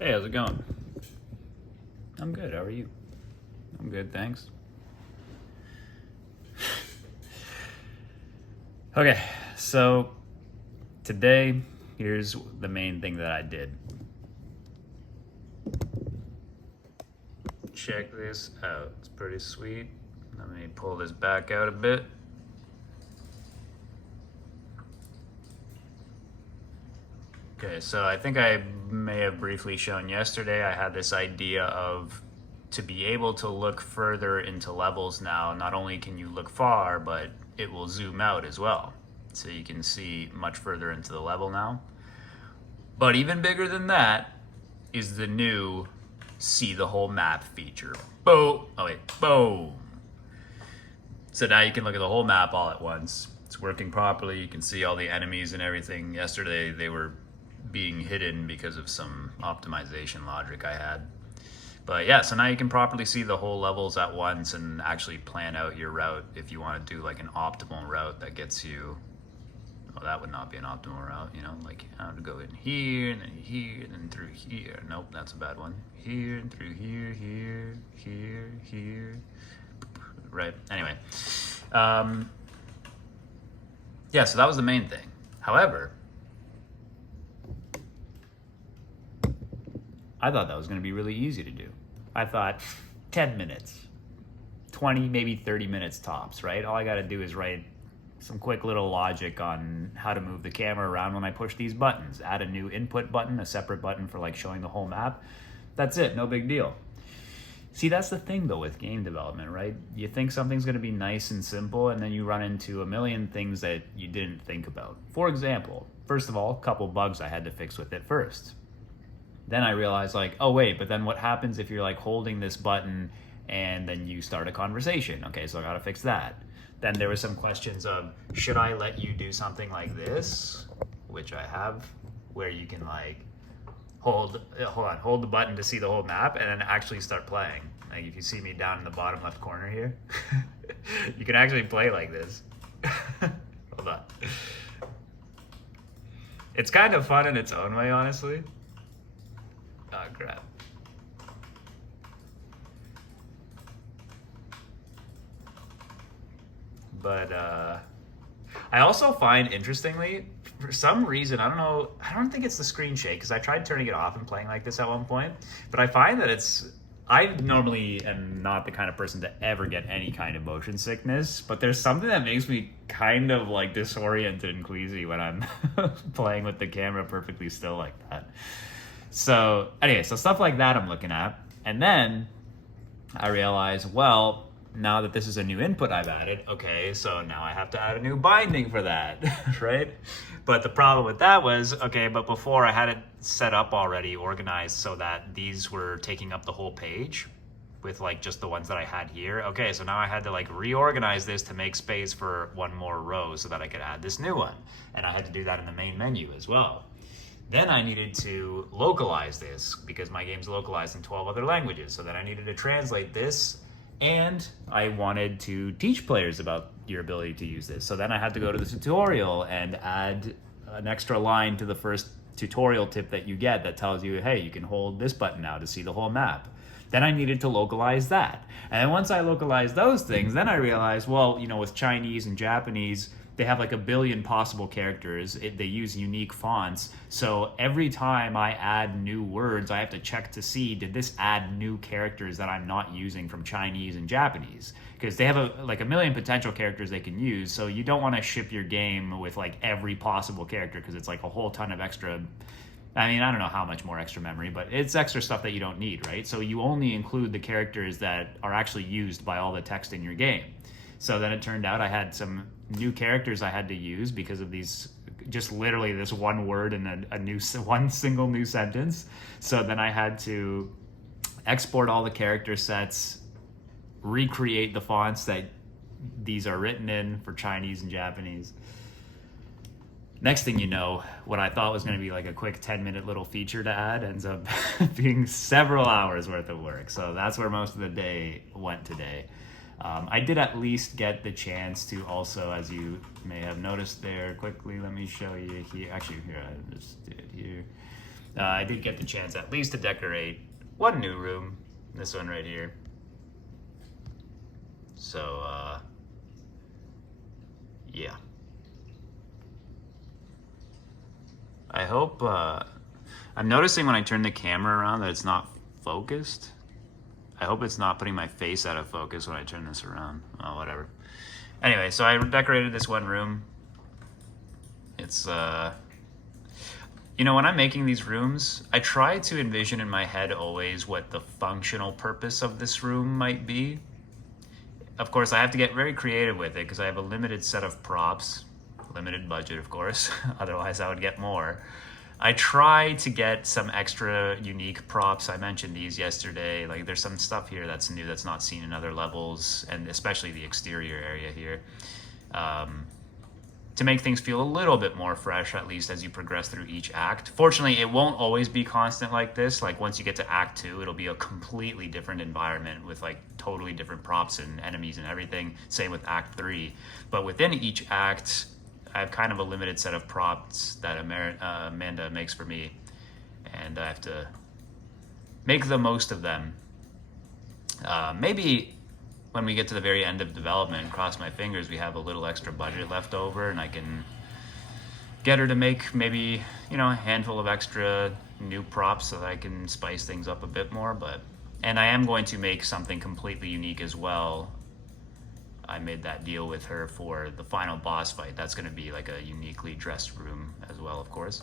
Hey, how's it going? I'm good. How are you? I'm good, thanks. Okay, so today, here's the main thing that I did. Check this out. It's pretty sweet. Let me pull this back out a bit. Okay, so I think I may have briefly shown yesterday, I had this idea of to be able to look further into levels now, not only can you look far, but it will zoom out as well. So you can see much further into the level now. But even bigger than that is the new see the whole map feature. Boom! Oh wait, boom! So now you can look at the whole map all at once. It's working properly. You can see all the enemies and everything. Yesterday they were being hidden because of some optimization logic I had. But yeah, so now you can properly see the whole levels at once and actually plan out your route if you want to do like an optimal route that gets you. Well, that would not be an optimal route, you know, like I have to go in here and then through here. Nope, that's a bad one. Here and through here, here. Right. Anyway, yeah, so that was the main thing. However, I thought that was going to be really easy to do. I thought 10 minutes, 20, maybe 30 minutes tops, right? All I got to do is write some quick little logic on how to move the camera around when I push these buttons. Add a new input button, a separate button for like showing the whole map. That's it, no big deal. See, that's the thing though with game development, right? You think something's going to be nice and simple, and then you run into a million things that you didn't think about. For example, first of all, a couple bugs I had to fix with it first. Then I realized like, oh wait, but then what happens if you're like holding this button and then you start a conversation? Okay, so I gotta fix that. Then there were some questions of, should I let you do something like this, which I have, where you can like hold the button to see the whole map and then actually start playing. Like if you see me down in the bottom left corner here, you can actually play like this. Hold on. It's kind of fun in its own way, honestly. Oh, crap. But I also find, interestingly, for some reason, I don't think it's the screen shake, because I tried turning it off and playing like this at one point, but I find that I normally am not the kind of person to ever get any kind of motion sickness, but there's something that makes me kind of like disoriented and queasy when I'm playing with the camera perfectly still like that. So anyway, so stuff like that I'm looking at. And then I realize, well, now that this is a new input I've added, okay, so now I have to add a new binding for that, right? But the problem with that was, okay, but before I had it set up already, organized so that these were taking up the whole page with like just the ones that I had here. Okay, so now I had to like reorganize this to make space for one more row so that I could add this new one. And I had to do that in the main menu as well. Then I needed to localize this because my game's localized in 12 other languages. So then I needed to translate this, and I wanted to teach players about your ability to use this. So then I had to go to the tutorial and add an extra line to the first tutorial tip that you get that tells you, hey, you can hold this button now to see the whole map. Then I needed to localize that. And then once I localized those things, then I realized, well, you know, with Chinese and Japanese, they have like a billion possible characters. They use unique fonts. So every time I add new words, I have to check to see, did this add new characters that I'm not using from Chinese and Japanese? Because they have a million potential characters they can use. So you don't want to ship your game with like every possible character, because it's like a whole ton of extra. I mean, I don't know how much more extra memory, but it's extra stuff that you don't need, right? So you only include the characters that are actually used by all the text in your game. So then it turned out I had some new characters I had to use because of these, just literally this one word in one single new sentence. So then I had to export all the character sets, recreate the fonts that these are written in for Chinese and Japanese. Next thing you know, what I thought was going to be like a quick 10-minute little feature to add ends up being several hours worth of work. So that's where most of the day went today. I did at least get the chance to also, as you may have noticed there, quickly, let me show you here. Actually, here, I just did it here. I did get the chance at least to decorate one new room, this one right here. So, yeah. I hope, I'm noticing when I turn the camera around that it's not focused. I hope it's not putting my face out of focus when I turn this around. Oh, whatever. Anyway, so I decorated this one room. It's, you know, when I'm making these rooms, I try to envision in my head always what the functional purpose of this room might be. Of course, I have to get very creative with it because I have a limited set of props, limited budget, of course. Otherwise, I would get more. I try to get some extra unique props. I mentioned these yesterday. Like, there's some stuff here that's new that's not seen in other levels, and especially the exterior area here. To make things feel a little bit more fresh, at least as you progress through each act. Fortunately, it won't always be constant like this. Like, once you get to Act 2, it'll be a completely different environment with like totally different props and enemies and everything. Same with Act 3. But within each act, I have kind of a limited set of props that Amanda makes for me, and I have to make the most of them. Maybe when we get to the very end of development, cross my fingers, we have a little extra budget left over and I can get her to make maybe, you know, a handful of extra new props so that I can spice things up a bit more. And I am going to make something completely unique as well. I made that deal with her for the final boss fight. That's going to be like a uniquely dressed room as well, of course.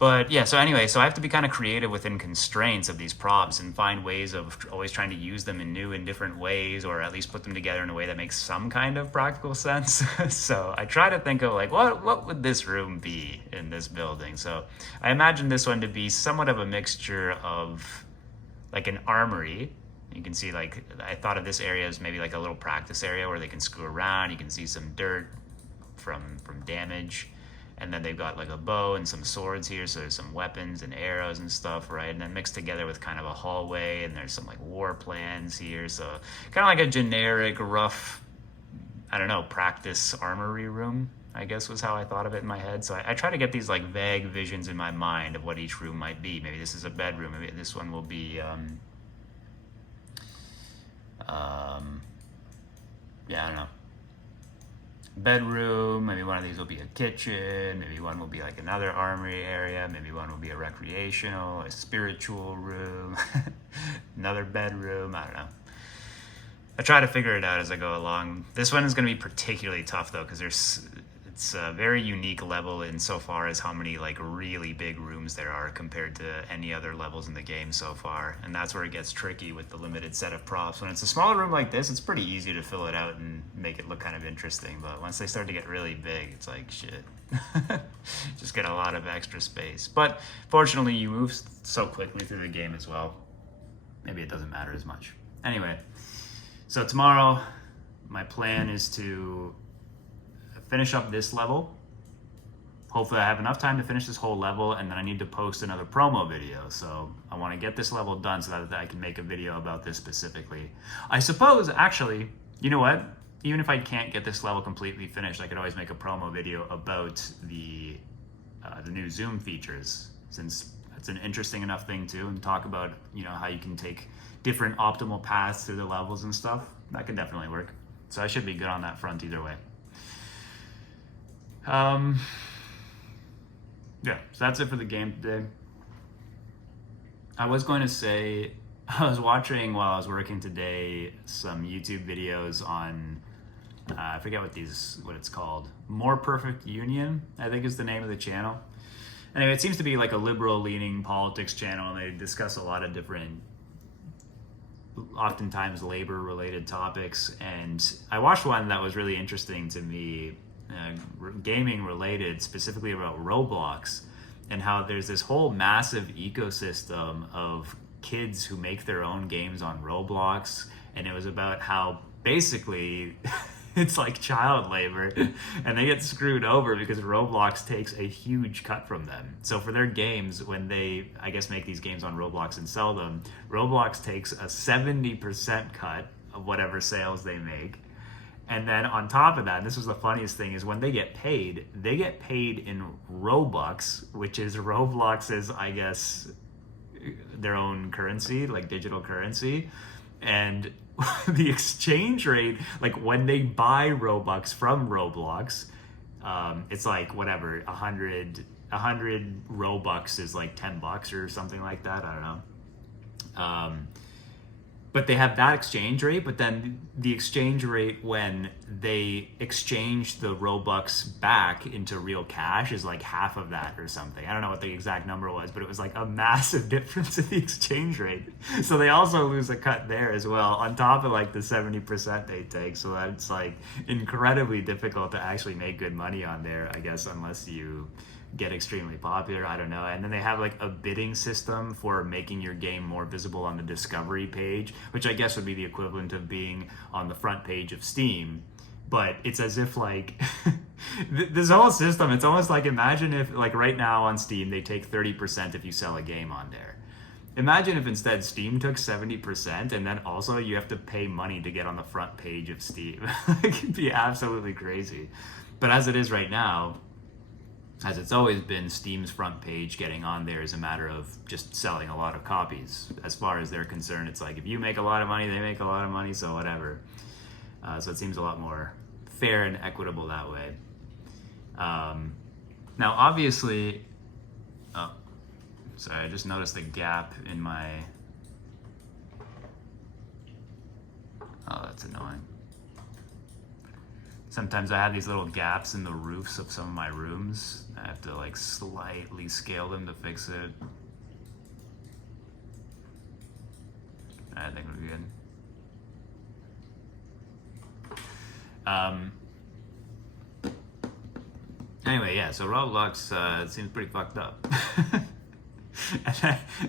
But yeah, so anyway, so I have to be kind of creative within constraints of these props and find ways of always trying to use them in new and different ways, or at least put them together in a way that makes some kind of practical sense. So I try to think of like, what would this room be in this building? So I imagine this one to be somewhat of a mixture of like an armory. You can see, like, I thought of this area as maybe like a little practice area where they can screw around. You can see some dirt from damage. And then they've got like a bow and some swords here, so there's some weapons and arrows and stuff, right? And then mixed together with kind of a hallway, and there's some like war plans here. So kind of like a generic, rough, I don't know, practice armory room, I guess was how I thought of it in my head. So I try to get these like vague visions in my mind of what each room might be. Maybe this is a bedroom. Maybe this one will be, yeah, I don't know. Bedroom, maybe one of these will be a kitchen, maybe one will be like another armory area, maybe one will be a recreational, a spiritual room, another bedroom, I don't know. I try to figure it out as I go along. This one is going to be particularly tough though, because it's a very unique level insofar as how many like really big rooms there are compared to any other levels in the game so far. And that's where it gets tricky with the limited set of props. When it's a smaller room like this, it's pretty easy to fill it out and make it look kind of interesting. But once they start to get really big, it's like, shit. Just get a lot of extra space. But fortunately, you move so quickly through the game as well. Maybe it doesn't matter as much. Anyway, so tomorrow, my plan is to finish up this level. Hopefully I have enough time to finish this whole level, and then I need to post another promo video. So I want to get this level done so that I can make a video about this specifically. I suppose, actually, you know what? Even if I can't get this level completely finished, I could always make a promo video about the new zoom features, since it's an interesting enough thing too, and talk about, you know, how you can take different optimal paths through the levels and stuff. That could definitely work. So I should be good on that front either way. Yeah, so that's it for the game today. I was going to say, I was watching while I was working today some YouTube videos on, I forget what it's called, More Perfect Union, I think is the name of the channel. Anyway, it seems to be like a liberal-leaning politics channel, and they discuss a lot of different, oftentimes labor-related topics. And I watched one that was really interesting to me, gaming related, specifically about Roblox, and how there's this whole massive ecosystem of kids who make their own games on Roblox. And it was about how basically it's like child labor, and they get screwed over because Roblox takes a huge cut from them. So for their games, when they, I guess, make these games on Roblox and sell them, Roblox takes a 70% cut of whatever sales they make. And then on top of that, this was the funniest thing, is when they get paid in Robux, which is Roblox's, I guess, their own currency, like digital currency. And the exchange rate, like when they buy Robux from Roblox, it's like whatever, 100 Robux is like $10 or something like that. I don't know. But they have that exchange rate, but then the exchange rate when they exchange the Robux back into real cash is like half of that or something. I don't know what the exact number was, but it was like a massive difference in the exchange rate. So they also lose a cut there as well, on top of like the 70% they take. So that's like incredibly difficult to actually make good money on there, I guess, unless you get extremely popular. I don't know. And then they have like a bidding system for making your game more visible on the discovery page, which I guess would be the equivalent of being on the front page of Steam. But it's as if like this whole system, it's almost like, imagine if like right now on Steam they take 30% if you sell a game on there. Imagine if instead Steam took 70% and then also you have to pay money to get on the front page of Steam. It'd be absolutely crazy. But as it is right now, as it's always been, Steam's front page getting on there is a matter of just selling a lot of copies. As far as they're concerned, it's like if you make a lot of money, they make a lot of money, so whatever. So it seems a lot more fair and equitable that way. Now, obviously, oh, sorry, I just noticed a gap in my, oh, that's annoying. Sometimes I have these little gaps in the roofs of some of my rooms. I have to like slightly scale them to fix it. I think we're good. Anyway, yeah, so Roblox it seems pretty fucked up.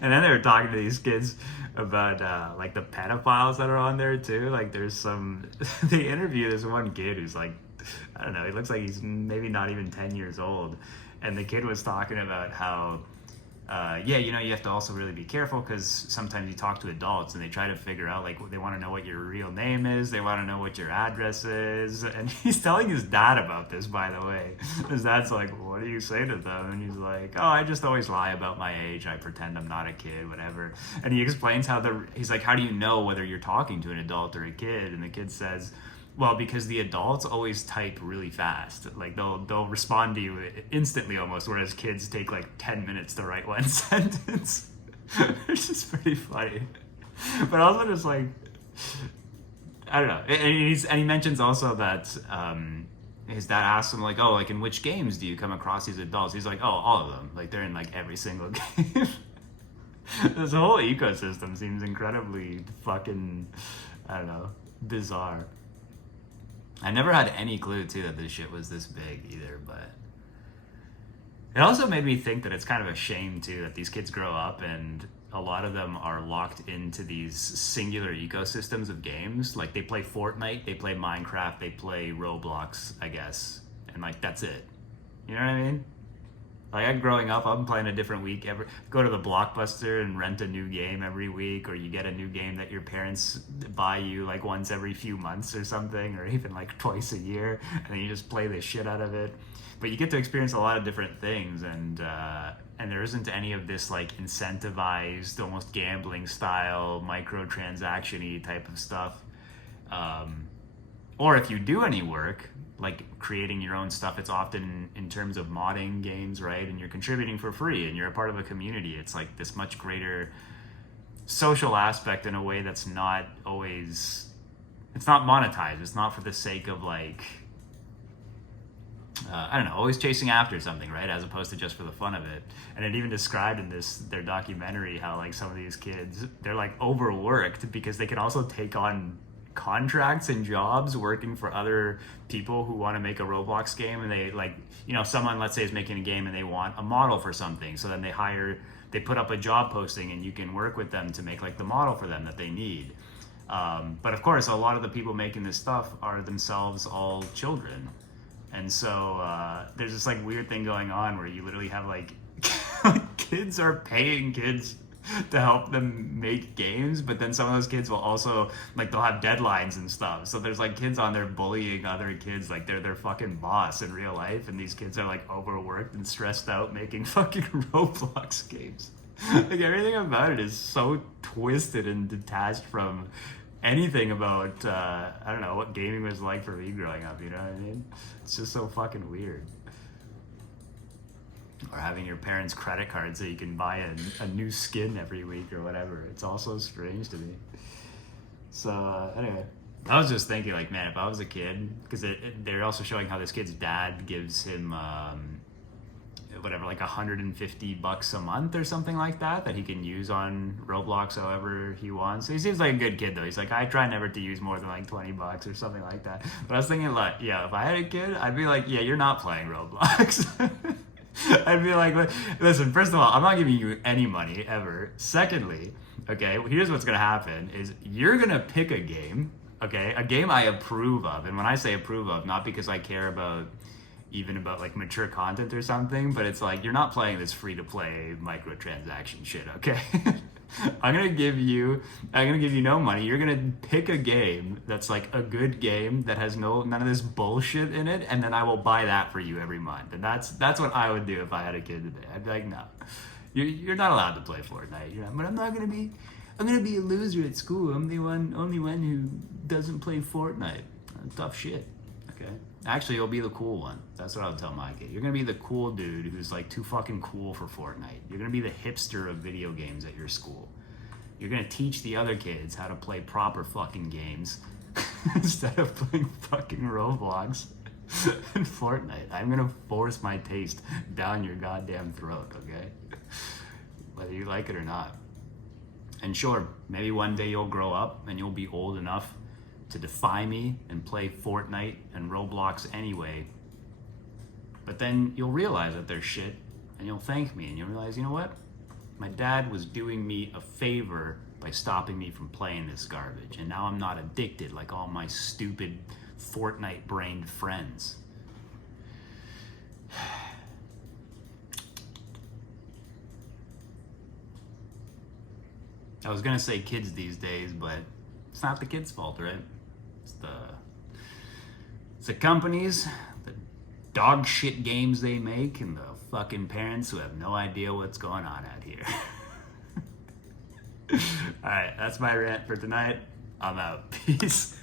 And then they were talking to these kids about like the pedophiles that are on there too. Like there's some, they interview this one kid who's like, I don't know, he looks like he's maybe not even 10 years old. And the kid was talking about how, yeah, you know, you have to also really be careful because sometimes you talk to adults and they try to figure out, like, they want to know what your real name is, they want to know what your address is. And he's telling his dad about this, by the way. His dad's like, well, what do you say to them? And he's like, oh, I just always lie about my age. I pretend I'm not a kid, whatever. And he explains how he's like, how do you know whether you're talking to an adult or a kid? And the kid says, well, because the adults always type really fast. Like they'll respond to you instantly almost, whereas kids take like 10 minutes to write one sentence. It's just pretty funny. But also just like, I don't know. And he mentions also that his dad asks him like, oh, like in which games do you come across these adults? He's like, oh, all of them. Like they're in like every single game. This whole ecosystem seems incredibly fucking, I don't know, bizarre. I never had any clue too that this shit was this big either, but it also made me think that it's kind of a shame too that these kids grow up and a lot of them are locked into these singular ecosystems of games. Like they play Fortnite, they play Minecraft, they play Roblox, I guess, and like that's it. You know what I mean? Like growing up, I'm playing a different week go to the Blockbuster and rent a new game every week, or you get a new game that your parents buy you like once every few months or something, or even like twice a year, and then you just play the shit out of it. But you get to experience a lot of different things, and there isn't any of this like incentivized, almost gambling style, microtransaction-y type of stuff. Or if you do any work, like creating your own stuff, it's often in terms of modding games, right? And you're contributing for free and you're a part of a community. It's like this much greater social aspect in a way that's not always, it's not monetized. It's not for the sake of like, I don't know, always chasing after something, right? As opposed to just for the fun of it. And it even described in their documentary how like some of these kids, they're like overworked because they can also take on contracts and jobs working for other people who want to make a Roblox game, and they like, you know, someone let's say is making a game and they want a model for something, so then they put up a job posting and you can work with them to make like the model for them that they need. But of course a lot of the people making this stuff are themselves all children, and so there's this like weird thing going on where you literally have like kids are paying kids to help them make games, but then some of those kids will also like they'll have deadlines and stuff. So there's like kids on there bullying other kids like they're their fucking boss in real life, and these kids are like overworked and stressed out making fucking Roblox games. Like everything about it is so twisted and detached from anything about I don't know what gaming was like for me growing up, you know what I mean? It's just so fucking weird. Or having your parents' credit card so you can buy a new skin every week or whatever. It's also strange to me. So anyway, I was just thinking like, man, if I was a kid, because they're also showing how this kid's dad gives him whatever, like $150 a month or something like that he can use on Roblox however he wants. So he seems like a good kid though. He's like, I try never to use more than like $20 or something like that. But I was thinking like, yeah, if I had a kid, I'd be like, yeah, you're not playing Roblox. I'd be like, listen, first of all, I'm not giving you any money ever. Secondly, okay, here's what's gonna happen is you're gonna pick a game, okay, a game I approve of. And when I say approve of, not because I care about like mature content or something, but it's like you're not playing this free to play microtransaction shit, okay? I'm gonna give you no money. You're gonna pick a game that's like a good game that has none of this bullshit in it, and then I will buy that for you every month. And that's what I would do if I had a kid today. I'd be like, no, you're not allowed to play Fortnite. But I'm gonna be a loser at school. I'm the only one who doesn't play Fortnite. Tough shit. Okay. Actually, you'll be the cool one. That's what I'll tell my kid. You're gonna be the cool dude who's like too fucking cool for Fortnite. You're gonna be the hipster of video games at your school. You're gonna teach the other kids how to play proper fucking games instead of playing fucking Roblox and Fortnite. I'm gonna force my taste down your goddamn throat, okay? Whether you like it or not. And sure, maybe one day you'll grow up and you'll be old enough to defy me and play Fortnite and Roblox anyway. But then you'll realize that they're shit and you'll thank me and you'll realize, you know what? My dad was doing me a favor by stopping me from playing this garbage, and now I'm not addicted like all my stupid Fortnite-brained friends. I was gonna say kids these days, but it's not the kids' fault, right? It's the companies, the dog shit games they make, and the fucking parents who have no idea what's going on out here. Alright, that's my rant for tonight. I'm out. Peace.